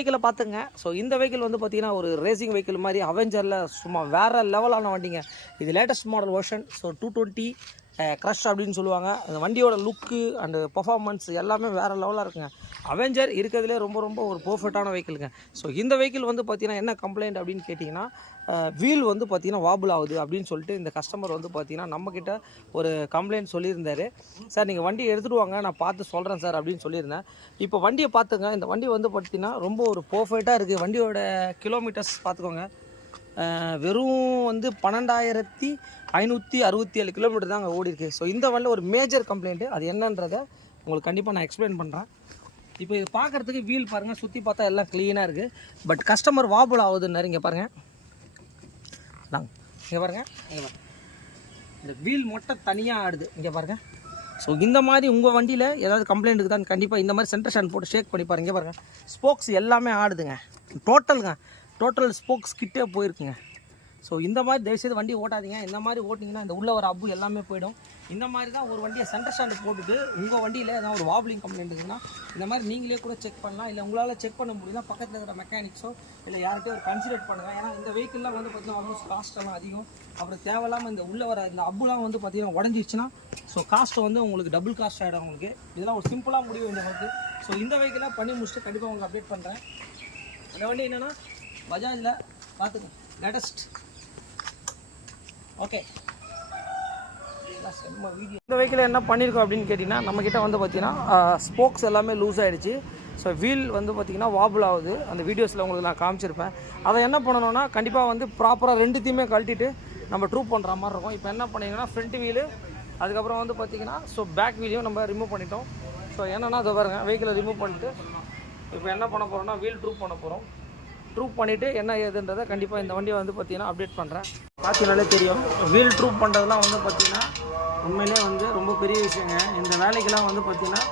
வெஹிக்கிளை பார்த்துங்க. ஸோ இந்த வெஹிக்கிள் வந்து பார்த்தீங்கன்னா ஒரு ரேசிங் வெஹிக்கிள் மாதிரி அவெஞ்சரில் சும்மா வேறு லெவலான வண்டிங்க. இது latest model version. So 220 crush அப்படின்னு சொல்லுவாங்க. அந்த வண்டியோட லுக்கு அண்டு பர்ஃபார்மன்ஸ் எல்லாமே வேறு லெவலாக இருக்குங்க. அவெஞ்சர் இருக்கிறதுலே ரொம்ப ரொம்ப ஒரு பர்ஃபெக்டான வெஹிக்கிளுங்க. ஸோ இந்த வெஹிக்கிள் வந்து பார்த்தீங்கன்னா என்ன கம்ப்ளைண்ட் அப்படின்னு கேட்டிங்கன்னா, வீல் வந்து பார்த்தீங்கன்னா வாபிள் ஆகுது அப்படின்னு சொல்லிட்டு இந்த கஸ்டமர் வந்து பார்த்தீங்கன்னா நம்மக்கிட்ட ஒரு கம்ப்ளைண்ட் சொல்லியிருந்தார். சார் நீங்கள் வண்டி எடுத்துகிட்டு வாங்க, நான் பார்த்து சொல்கிறேன் சார் அப்படின்னு சொல்லியிருந்தேன். இப்போ வண்டியை பார்த்துங்க. இந்த வண்டி வந்து பார்த்தீங்கன்னா ரொம்ப ஒரு பர்ஃபெக்டாக இருக்குது. வண்டியோட கிலோமீட்டர்ஸ் பார்த்துக்கோங்க. வெறும் வந்து 12,567 கிலோமீட்டர் தான் அங்கே ஓடி இருக்குது. ஸோ இந்த வண்டியில் ஒரு மேஜர் கம்ப்ளைண்ட்டு அது என்னன்றதை உங்களுக்கு கண்டிப்பாக நான் எக்ஸ்பிளைன் பண்ணுறேன். இப்போ இது பார்க்குறதுக்கு வீல் பாருங்கள், சுற்றி பார்த்தா எல்லாம் க்ளீனாக இருக்குது. பட் கஸ்டமர் வாபிள் ஆகுதுன்னாரு. இங்கே பாருங்கள், இங்கே பாருங்கள், இங்கே பாருங்கள், இந்த வீல் மட்டும் தனியாக ஆடுது. இங்கே பாருங்கள். ஸோ இந்த மாதிரி உங்கள் வண்டியில் ஏதாவது கம்ப்ளைண்ட் இருக்குதான்னு கண்டிப்பாக இந்த மாதிரி சென்டர் ஸ்டாண்ட் போட்டு ஷேக் பண்ணி பாருங்கள். இங்கே பாருங்கள், ஸ்போக்ஸ் எல்லாமே ஆடுதுங்க. டோட்டல் ஸ்போக்ஸ் கிட்டே போயிருக்குங்க. ஸோ இந்த மாதிரி தயவுசெய்து வண்டி ஓட்டாதீங்க. இந்த மாதிரி ஓட்டிங்கன்னா இந்த உள்ள வர அப்பு எல்லாமே போயிடும். இந்த மாதிரி தான் ஒரு வண்டியை சென்டர் ஸ்டாண்டு போட்டுட்டு உங்கள் வண்டியில் ஏதாவது ஒரு வாப்ளிங் கம்ப்ளைண்ட் இருக்குன்னா இந்த மாதிரி நீங்களே கூட செக் பண்ணலாம். இல்லை உங்களால் செக் பண்ண முடியும்னா பக்கத்தில் இருக்கிற மெக்கானிக்ஸோ இல்லை யார்கிட்டயோ ஒரு கன்சிடர் பண்ணுங்கள். ஏன்னா இந்த வெஹிக்கிள்லாம் வந்து பார்த்திங்கன்னா ஆல்மோஸ்ட் காஸ்ட்டெல்லாம் அதிகம். அப்புறம் தேவையில்லாமல் இந்த உள்ளே வர இந்த அப்புலாம் வந்து பார்த்திங்கன்னா உடஞ்சிச்சுன்னா ஸோ காஸ்ட்டு வந்து உங்களுக்கு டபுள் காஸ்ட் ஆகிடும் உங்களுக்கு. இதெல்லாம் ஒரு சிம்பிளாக முடிவு வேண்டிய மாதிரி. ஸோ இந்த வெஹிக்கிளாக பண்ணி முடிச்சுட்டு கண்டிப்பாக உங்களுக்கு அப்டேட் பண்ணுறேன். அந்த வண்டி என்னென்னா பஜாஜில் பார்த்துங்க, லேட்டஸ்ட். ஓகே, இந்த வெஹிக்கிள் என்ன பண்ணியிருக்கோம் அப்படின்னு கேட்டிங்கன்னா, நம்மக்கிட்ட வந்து பார்த்திங்கன்னா ஸ்போக்ஸ் எல்லாமே லூஸ் ஆகிடுச்சு. ஸோ வீல் வந்து பார்த்திங்கன்னா வாபிள் ஆகுது. அந்த வீடியோஸில் உங்களுக்கு நான் காமிச்சிருப்பேன். அதை என்ன பண்ணணும்னா கண்டிப்பாக வந்து ப்ராப்பராக ரெண்டுத்தையுமே கழட்டிட்டு நம்ம ட்ரூப் பண்ணுற மாதிரி இருக்கும். இப்போ என்ன பண்ணிங்கன்னா ஃப்ரண்ட் வீலு, அதுக்கப்புறம் வந்து பார்த்திங்கன்னா ஸோ பேக் வீலையும் நம்ம ரிமூவ் பண்ணிட்டோம். ஸோ என்னென்னா அதை பாருங்கள், வெஹிக்கிளை ரிமூவ் பண்ணிட்டு இப்போ என்ன பண்ண போகிறோம்னா வீல் ட்ரூப் பண்ண போகிறோம். ட்ரூப் பண்ணிவிட்டு என்ன ஏதுன்றதை கண்டிப்பாக இந்த வண்டியை வந்து பார்த்திங்கன்னா அப்டேட் பண்ணுறேன். பார்த்தீங்கனாலே தெரியும், வீல் ட்ரூப் பண்ணுறதுலாம் வந்து பார்த்திங்கன்னா உண்மையிலே வந்து ரொம்ப பெரிய விஷயங்க. இந்த வேலைக்கெல்லாம் வந்து பார்த்திங்கன்னா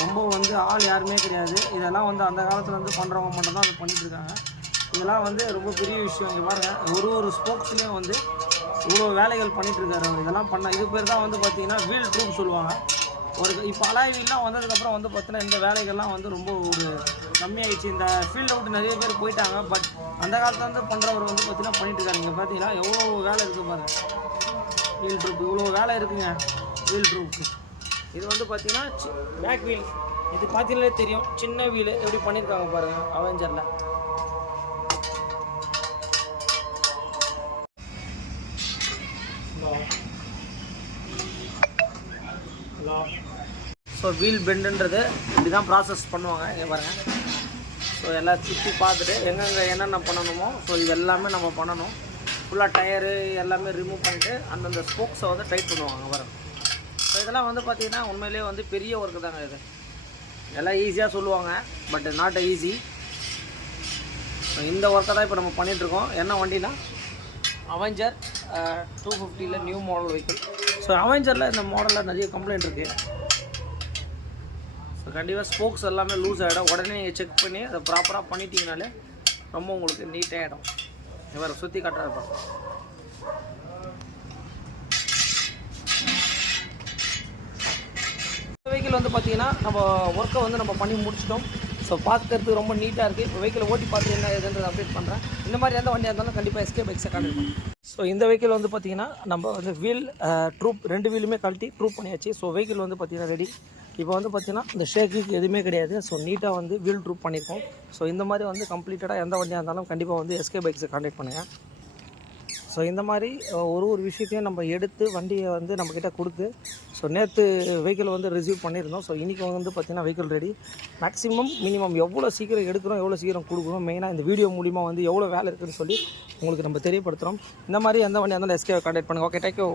ரொம்ப வந்து ஆள் யாருமே கிடையாது. இதெல்லாம் வந்து அந்த காலத்தில் வந்து பண்ணுறவங்க மட்டும்தான் அதை பண்ணிகிட்ருக்காங்க. இதெல்லாம் வந்து ரொம்ப பெரிய விஷயம். இங்கே பாருங்கள், ஒரு ஸ்போக்ஸ்லேயும் வந்து இவ்வளோ வேலைகள் பண்ணிகிட்ருக்காரு அவர். இதெல்லாம் பண்ண இது பேர் தான் வந்து பார்த்திங்கன்னா வீல் ட்ரூப் சொல்லுவாங்க. இப்போ அலாய் வீல்லாம் வந்ததுக்கப்புறம் வந்து பார்த்தீங்கன்னா இந்த வேலைகள்லாம் வந்து ரொம்ப ஒரு கம்மியாயிடுச்சு. இந்த ஃபீல்டை விட்டு நிறைய பேர் போயிட்டாங்க. பட் அந்த காலத்தில் வந்து பண்ணுறவர் வந்து பார்த்தீங்கன்னா பண்ணிட்டு இருக்காரு. இங்கே பார்த்தீங்கன்னா எவ்வளோ வேலை இருக்குது பாருங்கள். வீல் ட்ரூப் இவ்வளோ வேலை இருக்குங்க வீல் ட்ரூப்புக்கு. இது வந்து பார்த்தீங்கன்னா பேக் வீல். இது பார்த்தீங்கன்னாலே தெரியும், சின்ன வீல் எப்படி பண்ணியிருக்காங்க பாருங்கள் அவெஞ்சரில். ஸோ வீல் பெண்டுன்றது இப்படி தான் ப்ராசஸ் பண்ணுவாங்க. இங்கே பாருங்கள். ஸோ எல்லாம் சுற்றி பார்த்துட்டு எங்கெங்கே என்னென்ன பண்ணணுமோ ஸோ இது எல்லாமே நம்ம பண்ணணும். ஃபுல்லாக டயரு எல்லாமே ரிமூவ் பண்ணிவிட்டு அந்தந்த ஸ்போக்ஸை வந்து டைட் பண்ணுவாங்க பாருங்கள். ஸோ இதெல்லாம் வந்து பார்த்திங்கன்னா உண்மையிலே வந்து பெரிய ஒர்க்கு தாங்க. இது எல்லாம் ஈஸியாக சொல்லுவாங்க, பட் நாட் ஈஸி. ஸோ இந்த ஒர்க்கை தான் இப்போ நம்ம பண்ணிகிட்ருக்கோம். என்ன வண்டினா Avenger 250 new model vehicle. So அவெஞ்சரில் இந்த மாடலில் நிறைய கம்ப்ளைண்ட் இருக்குது. ஸோ கண்டிப்பாக ஸ்போக்ஸ் எல்லாமே லூஸ் ஆகிடும். உடனே நீங்கள் செக் பண்ணி அதை ப்ராப்பராக பண்ணிட்டீங்கனாலே ரொம்ப உங்களுக்கு நீட்டாகிடும். இவரை சுற்றி காட்டுறப்ப வெஹிக்கிள் வந்து பார்த்திங்கன்னா நம்ம ஒர்க்கை வந்து நம்ம பண்ணி முடிச்சிட்டோம். ஸோ பார்க்கறதுக்கு ரொம்ப நீட்டாக இருக்குது. இப்போ வெஹிக்கிள் ஓட்டி பார்த்து என்ன எதுன்றது அப்டேட் பண்ணுறேன். இந்த மாதிரி எந்த வண்டியாக இருந்தாலும் கண்டிப்பாக எஸ்கே பைக்ஸை கான்டெக்ட் பண்ணுறேன். ஸோ இந்த வெஹிக்கிள் வந்து பார்த்திங்கன்னா நம்ம வந்து வீல் ட்ரூப் ரெண்டு வீலுமே கழட்டி ட்ரூப் பண்ணியாச்சு. ஸோ வெஹிக்கிள் வந்து பார்த்திங்கன்னா ரெடி. இப்போ வந்து பார்த்திங்கன்னா இந்த ஷேக்கு எதுவுமே கிடையாது. ஸோ நீட்டாக வந்து வீல் ட்ரூப் பண்ணியிருக்கோம். ஸோ இந்த மாதிரி வந்து கம்ப்ளீட்டடாக எந்த வண்டியாக இருந்தாலும் கண்டிப்பாக வந்து எஸ்கே பைக்ஸை கான்டெக்ட் பண்ணுங்கள். ஸோ இந்த மாதிரி ஒரு விஷயத்தையும் நம்ம எடுத்து வண்டியை வந்து நம்மக்கிட்ட கொடுத்து ஸோ நேற்று வெஹிக்கிள் வந்து ரிசீவ் பண்ணியிருந்தோம். ஸோ இன்றைக்கி வந்து பார்த்திங்கன்னா வெஹிக்கிள் ரெடி. மேக்ஸிமம் மினிமம் எவ்வளோ சீக்கிரம் எடுக்கிறோம், எவ்வளோ சீக்கிரம் கொடுக்குறோம், மெயினாக இந்த வீடியோ மூலிமா வந்து எவ்வளோ வேலை இருக்குதுன்னு சொல்லி உங்களுக்கு நம்ம தெரியப்படுத்துகிறோம். இந்த மாதிரி எந்த வண்டியாக இருந்தாலும் எஸ்கே கான்டெக்ட் பண்ணுங்கள். Okay, thank you.